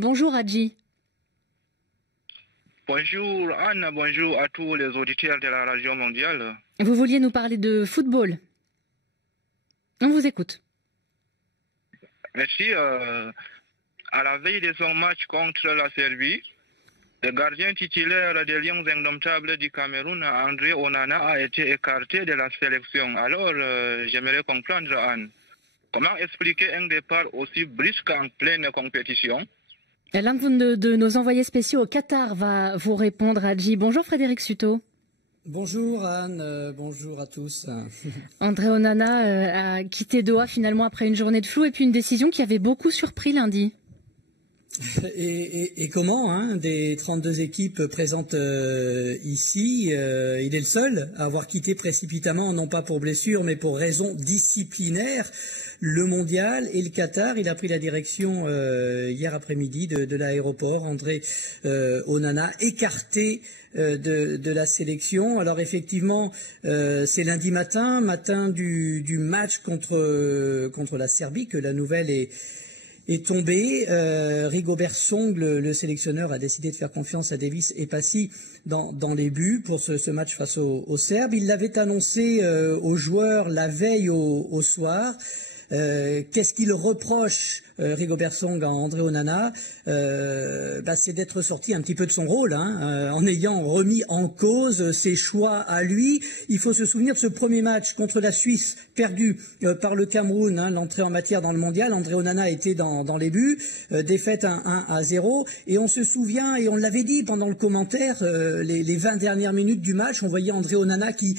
Bonjour Hadji. Bonjour Anne, bonjour à tous les auditeurs de la radio mondiale. Vous vouliez nous parler de football. On vous écoute. Merci. À la veille de son match contre la Serbie, le gardien titulaire des Lions indomptables du Cameroun, André Onana, a été écarté de la sélection. Alors, j'aimerais comprendre, Anne, comment expliquer un départ aussi brusque en pleine compétition? L'un de nos envoyés spéciaux au Qatar va vous répondre, Hadji. Bonjour Frédéric Suto. Bonjour Anne, bonjour à tous. André Onana a quitté Doha finalement après une journée de flou et puis une décision qui avait beaucoup surpris lundi. Et comment, hein, des 32 équipes présentes ici, il est le seul à avoir quitté précipitamment, non pas pour blessure, mais pour raison disciplinaire, le mondial et le Qatar. Il a pris la direction hier après-midi de l'aéroport. André Onana, écarté de la sélection. Alors effectivement, c'est lundi matin du match contre la Serbie que la nouvelle est tombé. Rigobert Song, le sélectionneur, a décidé de faire confiance à Davis et Passy dans les buts pour ce match face aux Serbes. Il l'avait annoncé aux joueurs la veille au soir. Qu'est-ce qu'il reproche Rigobert Song à André Onana? C'est d'être sorti un petit peu de son rôle, en ayant remis en cause ses choix à lui. Il faut se souvenir de ce premier match contre la Suisse, perdu par le Cameroun, l'entrée en matière dans le mondial. André Onana était dans les buts, défaite 1-0. Et on se souvient, et on l'avait dit pendant le commentaire, les 20 dernières minutes du match, on voyait André Onana qui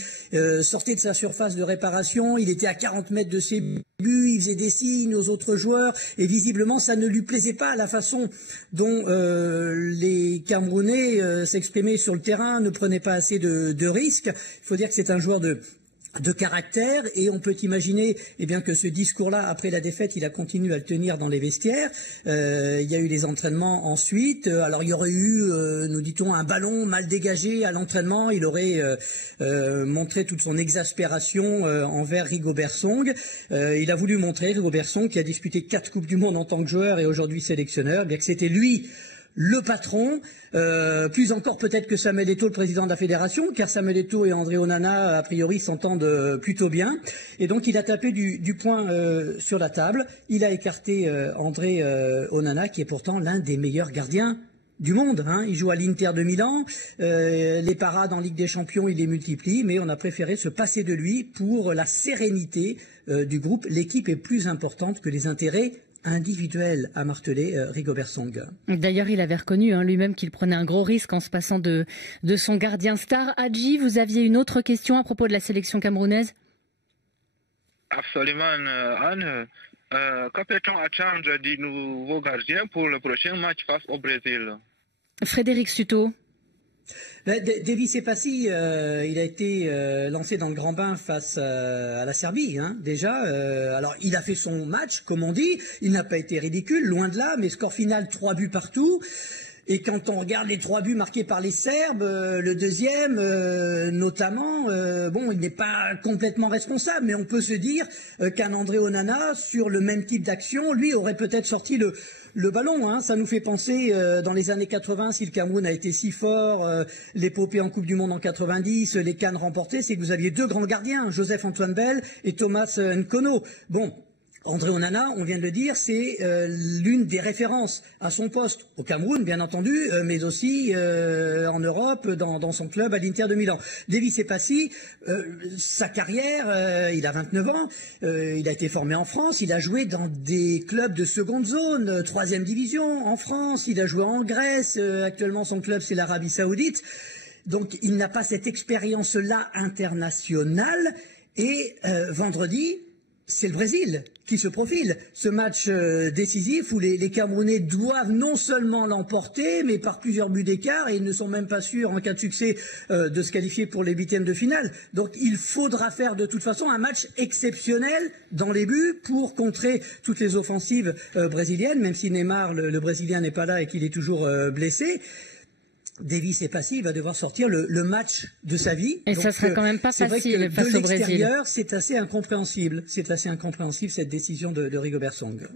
sortait de sa surface de réparation. Il était à 40 mètres de ses buts, il faisait des signes aux autres joueurs, et visiblement ça ne lui plaisait pas la façon dont les Camerounais s'exprimaient sur le terrain, ne prenaient pas assez de risques. Il faut dire que c'est un joueur de caractère, et on peut imaginer que ce discours-là, après la défaite, il a continué à le tenir dans les vestiaires. Il y a eu les entraînements ensuite. Alors il y aurait eu, nous dit-on, un ballon mal dégagé à l'entraînement. Il aurait montré toute son exaspération envers Rigobert Song. Il a voulu montrer, Rigobert Song, qui a disputé 4 Coupes du Monde en tant que joueur et aujourd'hui sélectionneur, que c'était lui le patron, plus encore peut-être que Samuel Eto'o, le président de la fédération, car Samuel Eto'o et André Onana, a priori, s'entendent plutôt bien. Et donc il a tapé du poing sur la table. Il a écarté André Onana, qui est pourtant l'un des meilleurs gardiens du monde. Il joue à l'Inter de Milan, les parades en Ligue des Champions, il les multiplie, mais on a préféré se passer de lui pour la sérénité du groupe. L'équipe est plus importante que les intérêts individuel, a martelé Rigobert Song. D'ailleurs, il avait reconnu lui-même qu'il prenait un gros risque en se passant de son gardien star. Hadji, vous aviez une autre question à propos de la sélection camerounaise? Absolument, Anne. Que peut-on attendre du nouveau gardien pour le prochain match face au Brésil? Frédéric Suto. Davis et Passy, il a été lancé dans le grand bain face à la Serbie, déjà. Alors, il a fait son match, comme on dit. Il n'a pas été ridicule, loin de là, mais score final, 3 buts partout. Et quand on regarde les 3 buts marqués par les Serbes, le deuxième, notamment, il n'est pas complètement responsable, mais on peut se dire qu'un André Onana, sur le même type d'action, lui, aurait peut-être sorti le ballon. Ça nous fait penser, dans les années 80, si le Cameroun a été si fort, l'épopée en Coupe du Monde en 90, les CAN remportés, c'est que vous aviez 2 grands gardiens, Joseph-Antoine Bell et Thomas Nkono. Bon, André Onana, on vient de le dire, c'est l'une des références à son poste au Cameroun, bien entendu, mais aussi en Europe, dans son club à l'Inter de Milan. Davis et Passy, sa carrière, il a 29 ans, il a été formé en France, il a joué dans des clubs de seconde zone, 3e division en France, il a joué en Grèce, actuellement son club c'est l'Arabie Saoudite, donc il n'a pas cette expérience-là internationale, et vendredi, c'est le Brésil qui se profile. Ce match décisif où les Camerounais doivent non seulement l'emporter, mais par plusieurs buts d'écart, et ils ne sont même pas sûrs, en cas de succès, de se qualifier pour les 8e de finale. Donc il faudra faire de toute façon un match exceptionnel dans les buts pour contrer toutes les offensives brésiliennes, même si Neymar, le Brésilien, n'est pas là et qu'il est toujours blessé. Davis et Passy, il va devoir sortir le match de sa vie. Et donc, ça serait quand même pas facile face au Brésil. C'est assez incompréhensible. C'est assez incompréhensible cette décision de Rigobert Song.